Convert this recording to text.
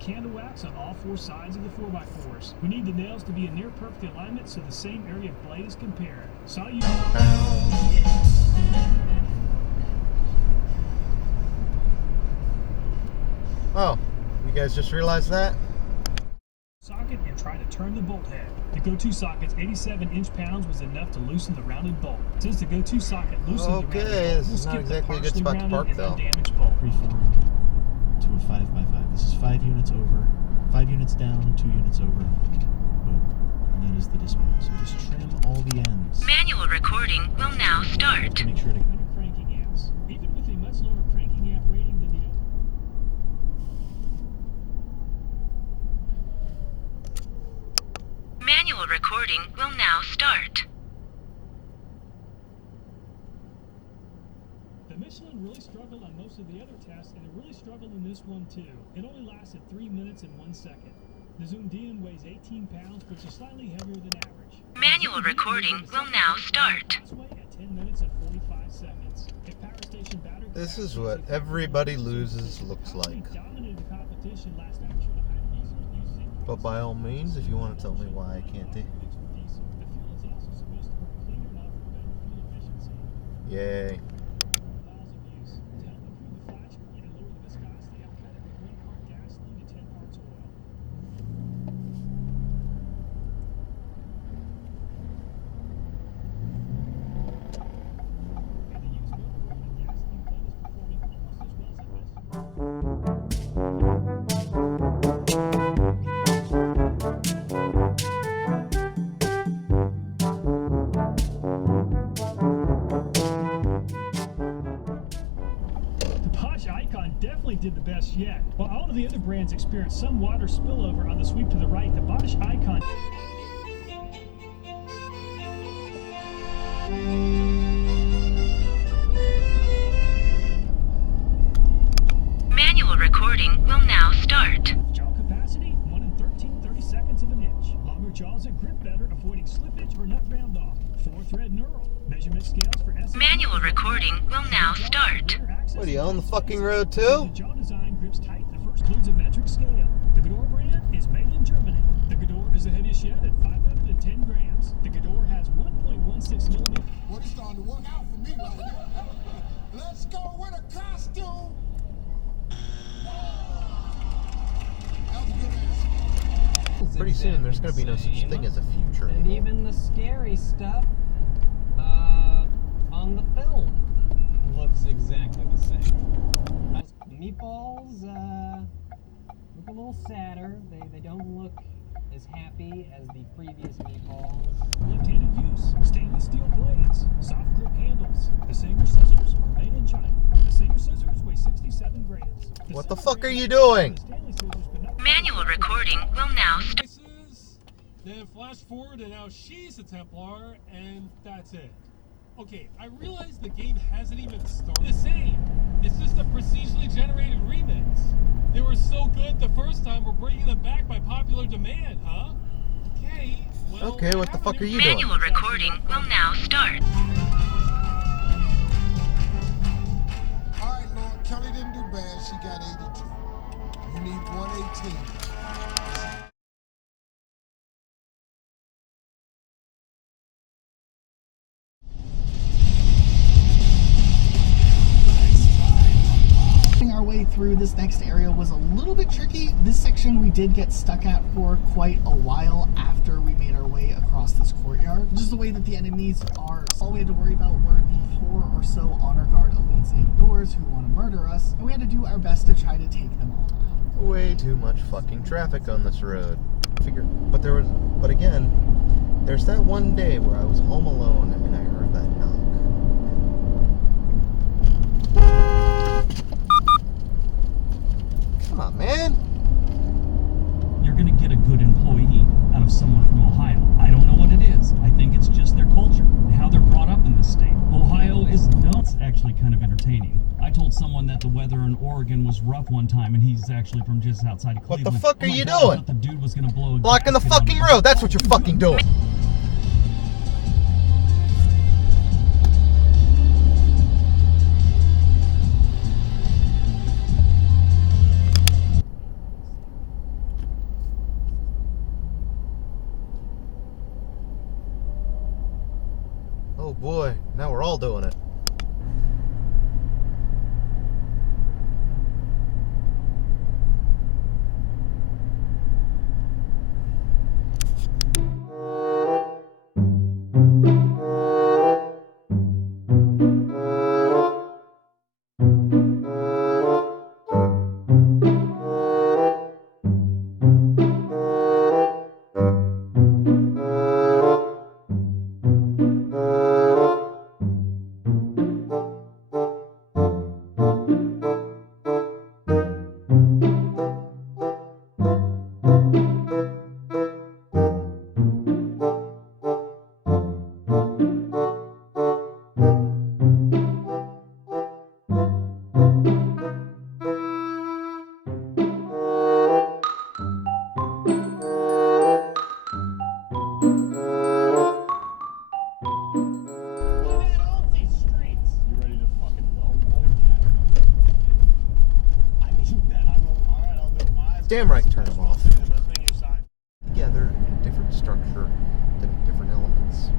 Candle wax on all four sides of the 4x4s. We need the nails to be in near perfect alignment so the same area of blade is compared. Saw you. Oh, you guys just realized that? Socket and try to turn the bolt head. The go-to socket's 87 inch-pounds was enough to loosen the rounded bolt. Since the go-to socket loosened the rounded bolt, this we'll is not skip exactly the a good spot to park though. Damaged bolt. Reformed to a 5x5. This is 5 units over, 5 units down, 2 units over. Boom. And that is the display. So just trim all the ends. Manual recording will now start. To make sure to Cranking amps, even with a much lower cranking amp rating than the other. Manual recording will now start. The Michelin really struggled on most of the other tests, and it really struggled in this one too. It only lasted 3 minutes and 1 second. The Zoom Dian weighs 18 pounds, which is slightly heavier than average. Manual recording will now start. At 10 minutes and 45 seconds. A power station battery. This is what everybody loses looks like. Dominated the competition last night. But by all means, if you want to tell me why I can't do. Yay. Definitely did the best yet. While all of the other brands experienced some water spillover on the sweep to the right, the Bosch Icon Manual recording will now start. jaw capacity 1 in 13/30 seconds of an inch. Longer jaws and grip better, avoiding slippage or nut round off. 4-thread knurl. Measurement scales for S. Manual recording will now start. What, are you on the fucking road too? The jaw design grips tight. The first includes a metric scale. The Gador brand is made in Germany. The Gador is the heaviest yet at 510 grams. The Gador has 1.16 millimeters. Well, it's starting to work out for me right now. Let's go with a costume. That was a good answer. Pretty soon, there's going to be no such thing as a future. And even the scary stuff on the film looks exactly the same. Meatballs look a little sadder. They don't look as happy as the previous meatballs. Left-handed use, stainless steel blades, soft grip handles. The Singer scissors are made in China. The Singer scissors weigh 67 grams. What the fuck are you doing? Manual recording will now start. Then flash forward and now she's a Templar and that's it. Okay, I realize the game hasn't even started. The same. It's just a procedurally generated remix. They were so good the first time, we're bringing them back by popular demand, huh? Okay, well... Okay, what the fuck are you doing? Manual recording will now start. All right, Lord, Kelly didn't do bad. She got 82. You need 118. Our way through this next area was a little bit tricky. This section we did get stuck at for quite a while after we made our way across this courtyard. Just the way that the enemies are. All we had to worry about were the 4 or so honor guard elites indoors who want to murder us, and we had to do our best to try to take them all out. Way too much fucking traffic on this road. But again, there's that one day where I was home alone and I heard that knock. Come on, man. You're going to get a good employee out of someone from Ohio. I don't know what it is. I think it's just their culture and how they're brought up in this state. Ohio is nuts. Actually kind of entertaining. I told someone that the weather in Oregon was rough one time, and he's actually from just outside of What Cleveland. the fuck Oh are my you God, I doing? thought the dude was gonna blow a Blocking the gasket on fucking me. road. That's what you're fucking doing. Oh boy, now we're all doing it. Damn right, turn them off. Together in different structure, different elements.